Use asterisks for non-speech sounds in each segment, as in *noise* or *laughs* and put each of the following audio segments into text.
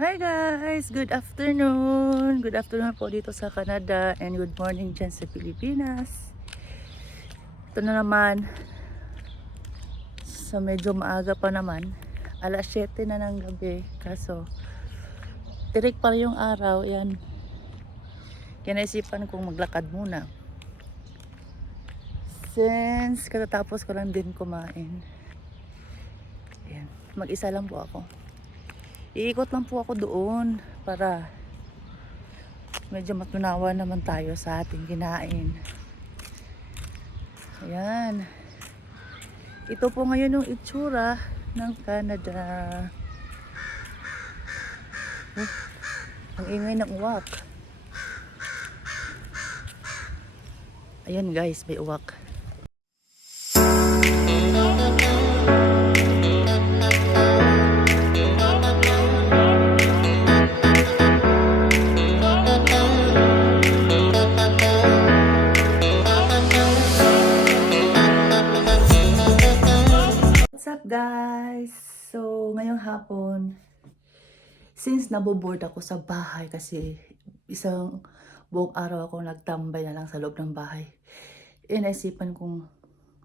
Hi guys! Good afternoon! Good afternoon po dito sa Canada and good morning dyan sa Pilipinas. Ito na naman sa medyo maaga pa naman. Alas 7 na ng gabi. Kaso, tirik pa yung araw. Yan. Kaya naisipan kong maglakad muna. Since katatapos ko lang din kumain. Yan. Mag-isa lang po ako. Iikot lang po ako doon para medyo matunawa naman tayo sa ating kinain. Ayan. Ito po ngayon yung itsura ng Canada. Oh, ang ingay ng uwak. Ayan guys, may uwak. Hapon, since naboboard ako sa bahay kasi isang buong araw ako nagtambay na lang sa loob ng bahay, naisipan kong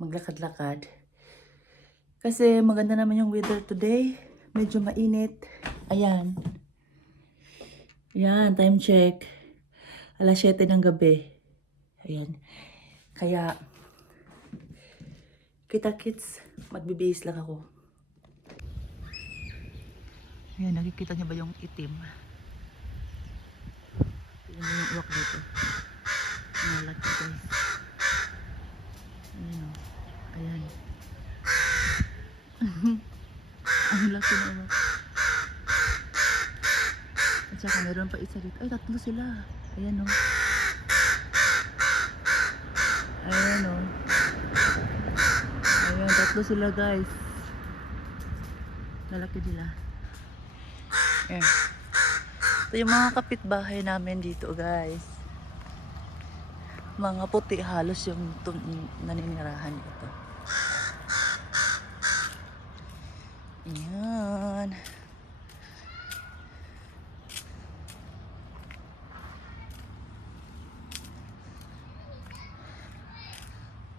maglakad-lakad. Kasi maganda naman yung weather today. Medyo mainit. Ayan. Ayan, time check. Alas 7 ng gabi. Ayan. Kaya, kita kits, magbibihis lang ako. Ayan, nakikita niyo ba yung itim? Tignan niyo yung uwak dito. Malaki guys. Ayan o. Ayan. *laughs* Ang laki na uwak. At saka meron pa isa dito. Ay, tatlo sila. Ayan o. Ayan o. Ayan, tatlo sila guys. Lalaki nila. Ayan. Ito yung mga kapitbahay namin dito guys. Mga puti halos yung naninirahan dito. Ayan.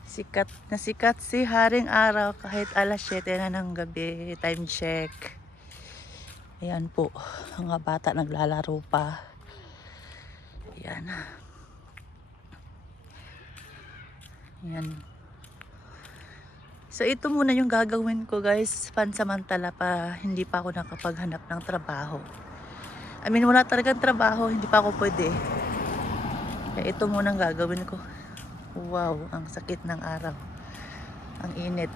Sikat na sikat si Haring Araw kahit alas 7 na ng gabi. Time check. Ayan po. Mga bata naglalaro pa. Ayan. Ayan. So ito muna yung gagawin ko guys. Pansamantala pa hindi pa ako nakapaghanap ng trabaho. I mean wala talagang trabaho. Hindi pa ako pwede. Kaya ito muna ang gagawin ko. Wow, ang sakit ng araw. Ang init.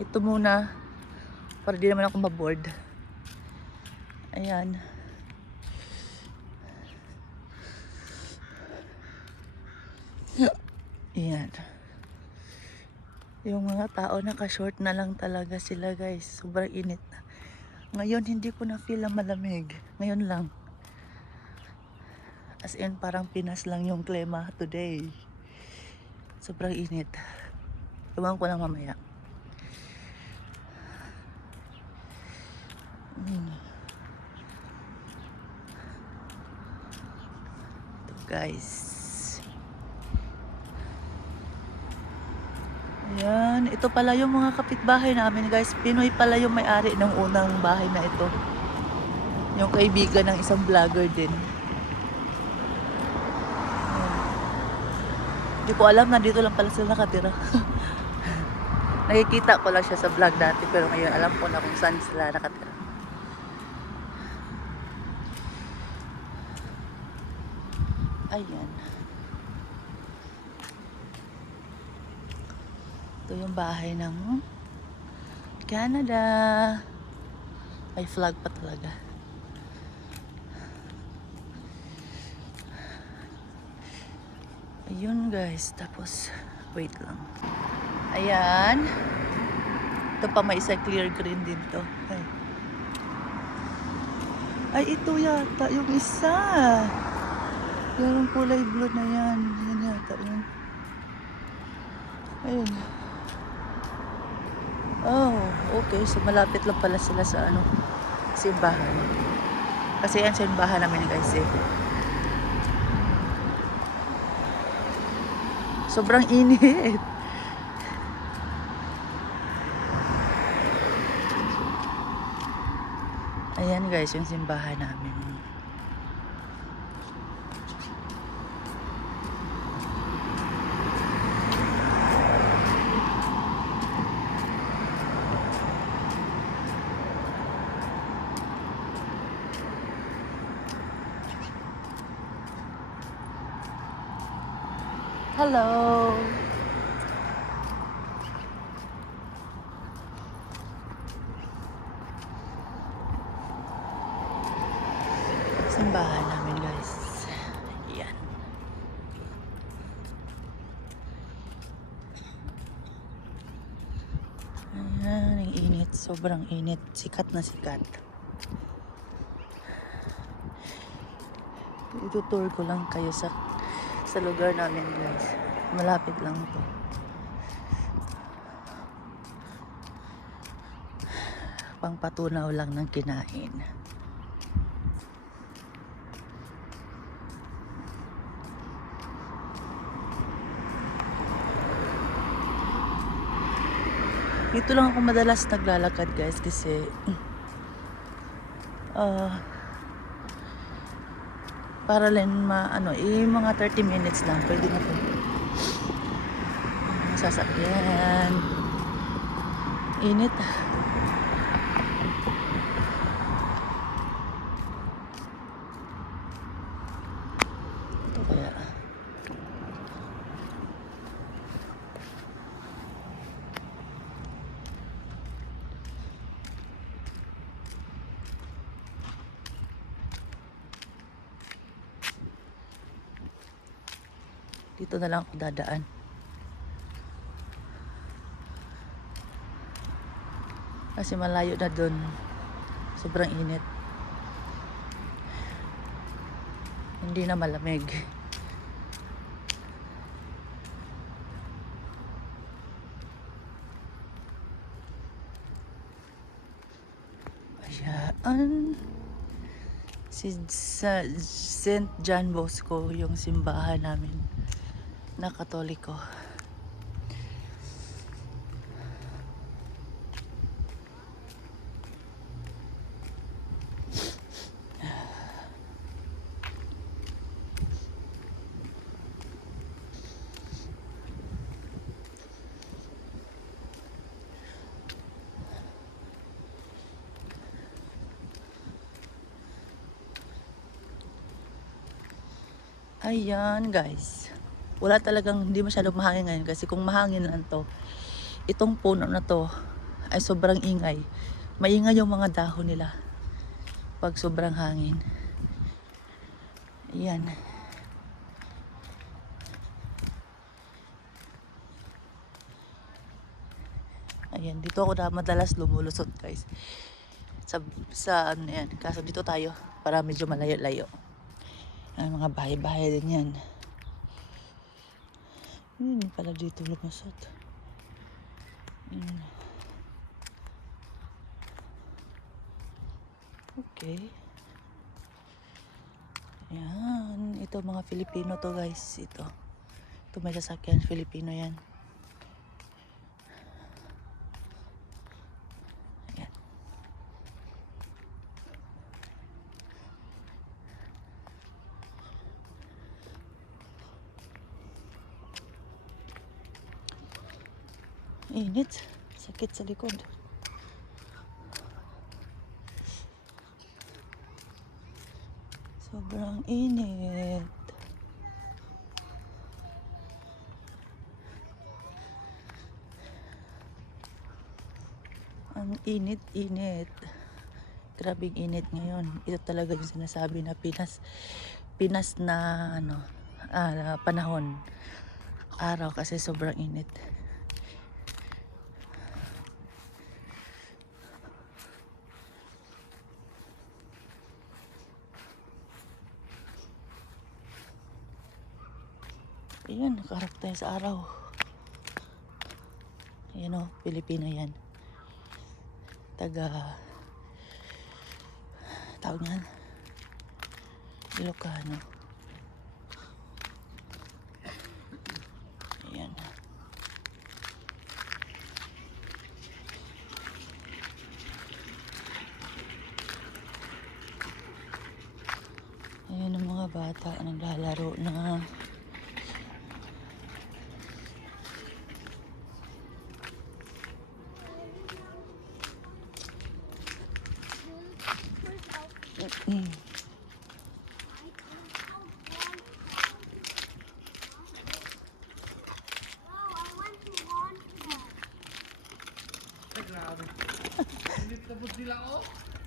Ito muna. Para di naman ako maboard. Ayan. Ayan. Yung mga tao naka-short na lang talaga sila guys. Sobrang init na. Ngayon hindi ko na feel ang malamig. Ngayon lang. As in, parang Pinas lang yung klima today. Sobrang init. Iwan ko lang mamaya. Hmm. Ito guys. Ayan. Ito pala yung mga kapitbahay namin guys. Pinoy pala yung may-ari ng unang bahay na ito. Yung kaibigan ng isang vlogger din. Hindi ko alam, nandito lang pala sila nakatira. *laughs* Nakikita ko lang siya sa vlog dati, pero ngayon alam ko na kung saan sila nakatira. Ayan. Ito yung bahay ng Canada. Ay, flag pa talaga. Ayun guys, tapos wait lang. Ayan. Ito pa may isa clear green din to. Ay. Ay, ito yata yung isa. Yung kulay blue na yan. Yan yata yun. Ayun. Oh, okay. So malapit lang pala sila sa ano, simbahan. Kasi yan simbahan namin guys eh. Sobrang init. Ayan guys, yung simbahan namin. Hello. Simbahan namin guys. Yan. Ayan, ang init. Sobrang init. Sikat na sikat. Itutour ko lang kayo sa sa lugar namin guys. Malapit lang to. Pangpatunaw lang ng kinain. Dito lang ako madalas naglalakad guys kasi *clears throat* ah para lang ma ano eh mga 30 minutes lang pwede na to sasakyan. Init. ito kaya dito na lang ako dadaan. Kasi malayo na dun. Sobrang init. Hindi na malamig. Ayan. Si St. John Bosco yung simbahan namin na katoliko Ayan guys. Wala talagang hindi masyadong mahangin ngayon kasi kung mahangin lang to, itong puno na to ay sobrang ingay. Maingay yung mga dahon nila pag sobrang hangin. Ayan. Ayan, dito ako na madalas lumulusot guys. Sa, sa ano yan. Kaso dito tayo para medyo malayo-layo. Ay, mga bahay-bahay din yan. Yun pala dito lumusot. Yun. Okay. Yan. Ito mga Filipino to guys. Ito. Ito may sasakyan. Filipino. Yan. Init. Sakit sa likod. Sobrang init. Ang init-init. Grabing init ngayon. Ito talaga yung sinasabi na Pinas Pinas na ano ah, panahon. Araw kasi sobrang init. Ayan, nakaharap tayo sa araw. Ayan o, Pilipino yan. taga tawag niyan Ilocano ayan ayan ang mga bata naglalaro na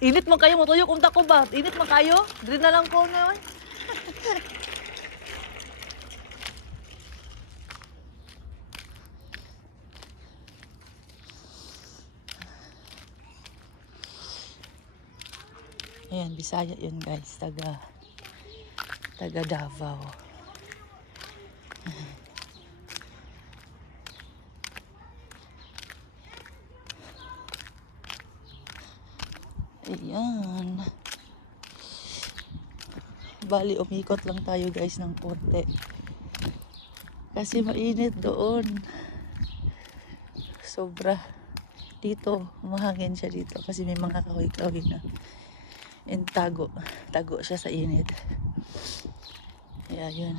Init man kayo mo tuyo kung ko ba? Init man kayo? Dili na lang ko na. Ayan, Bisaya yun guys. Taga, taga Davao. Ayan. Bali, umikot lang tayo guys ng konti. Kasi mainit doon. Sobra. Dito, mahangin siya dito kasi may mga kahoy-kahoy na. And tago. Tago siya sa init. Kaya yun.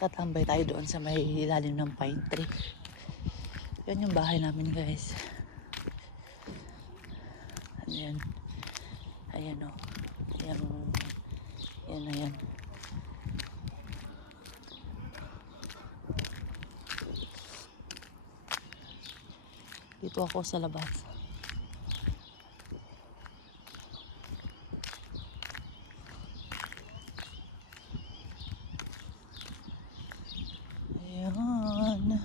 Tatambay tayo doon sa may ilalim ng pine tree. Yan yung bahay namin guys. Ayan. Ayan o. Yan. Yan na yan. Dito ako sa labas. Ayan.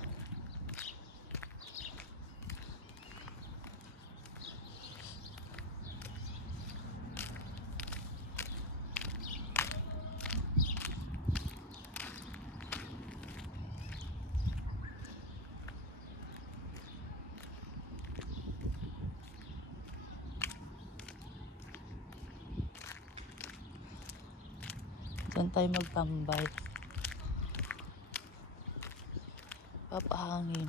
Saan tayo magtambay? Papahangin.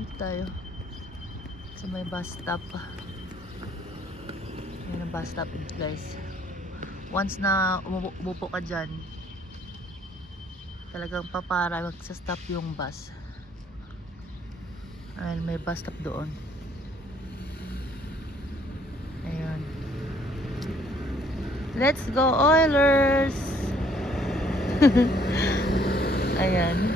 Dito tayo. Sa may bus stop. Yan ang bus stop guys. Once na umupo ka dyan, talagang papara magsa-stop yung bus. Ayun, may bus stop doon. Ayun. Let's go Oilers! *laughs* Ayan.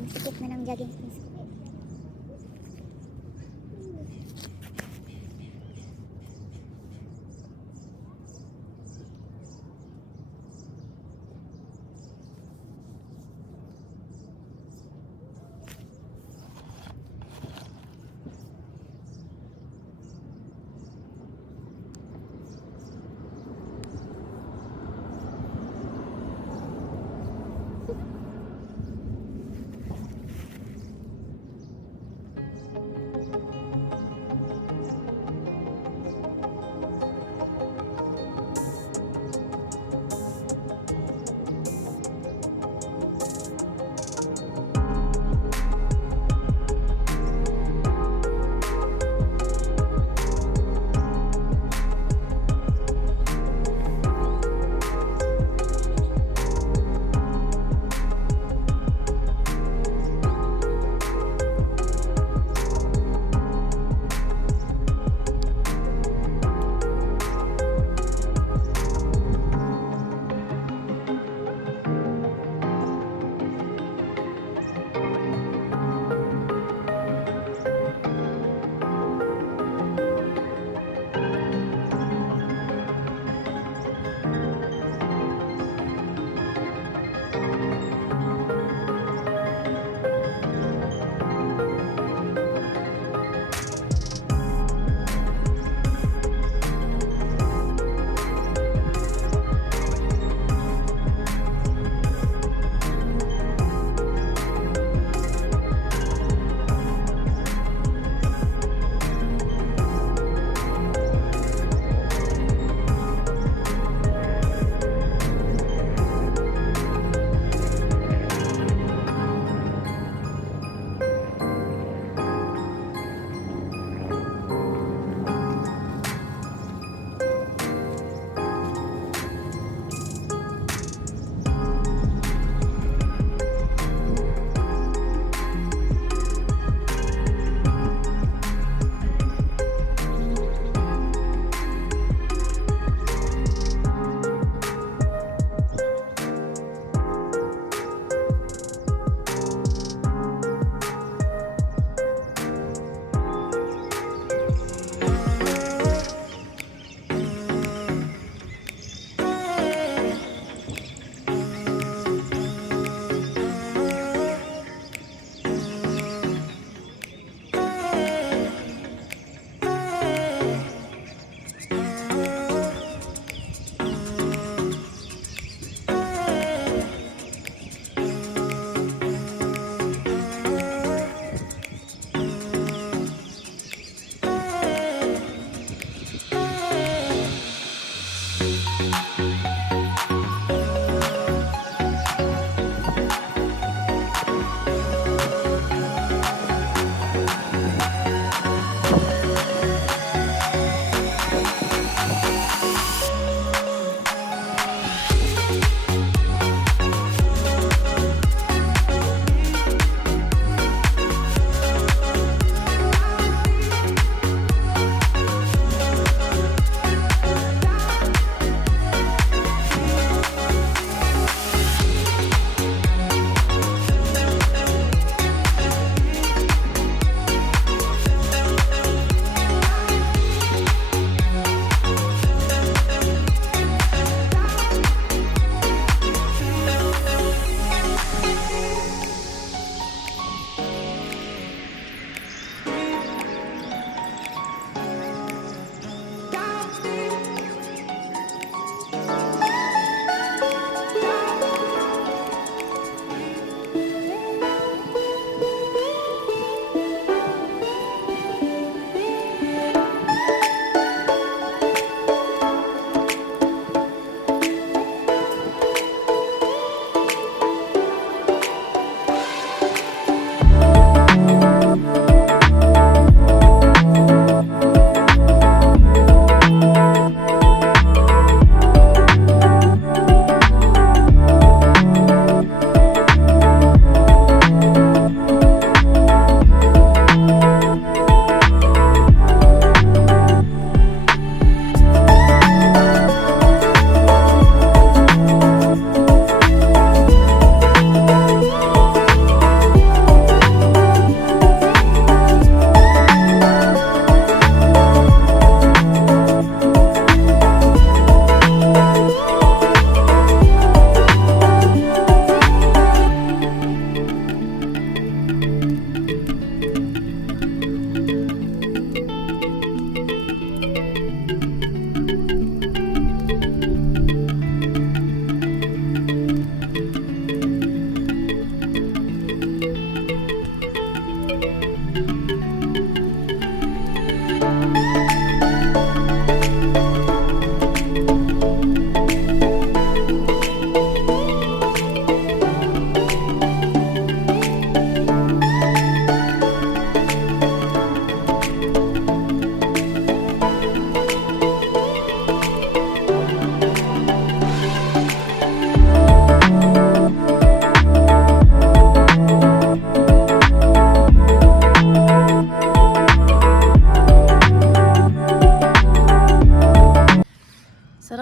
Ang sikip na ng jogging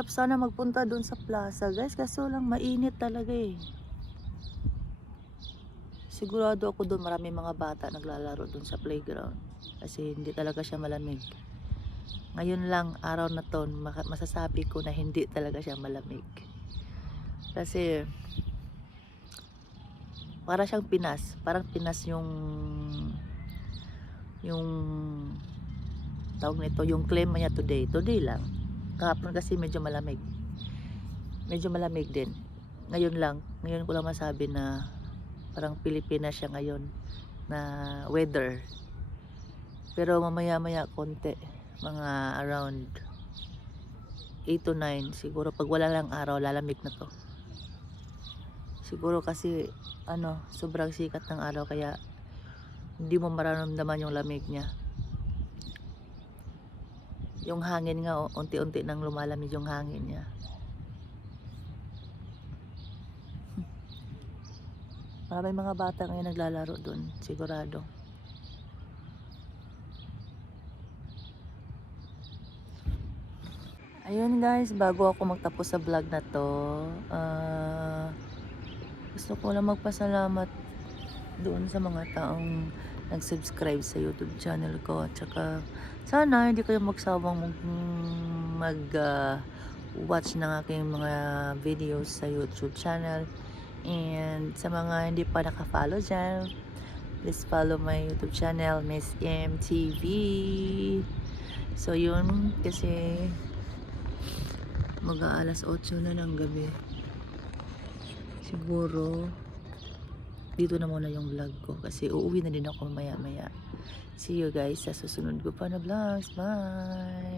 Sarap sana magpunta doon sa plaza, guys. Kaso lang mainit talaga eh. Sigurado ako doon marami mga bata naglalaro doon sa playground. Kasi hindi talaga siya malamig. Ngayon lang, araw na to, masasabi ko na hindi talaga siya malamig. Kasi, para siyang Pinas. Parang Pinas yung yung tawag nito, yung claim niya today. Today lang. Kahapon kasi medyo malamig. Medyo malamig din. Ngayon lang, ngayon ko lang masabi na parang Pilipinas siya ngayon na weather. Pero mamaya-maya konti, mga around 8 to 9, siguro pag wala lang araw, lalamig na to. Siguro kasi, ano, sobrang sikat ng araw kaya hindi mo mararamdaman yung lamig niya. Yung hangin nga, oh, unti-unti nang lumalamig yung hangin niya. *laughs* Maraming mga bata ngayon naglalaro doon, sigurado. Ayun guys, bago ako magtapos sa vlog na to, ah, gusto ko lang magpasalamat doon sa mga taong nag-subscribe sa YouTube channel ko. At saka, sana hindi kayo magsawang mag, mag ah, watch ng aking mga videos sa YouTube channel. And sa mga hindi pa naka-follow dyan, please follow my YouTube channel, Miss MTV. So yun, kasi mag-aalas 8 na ng gabi. Siguro, dito na muna yung vlog ko kasi uuwi na din ako maya maya. See you guys sa susunod ko pa na vlogs. Bye!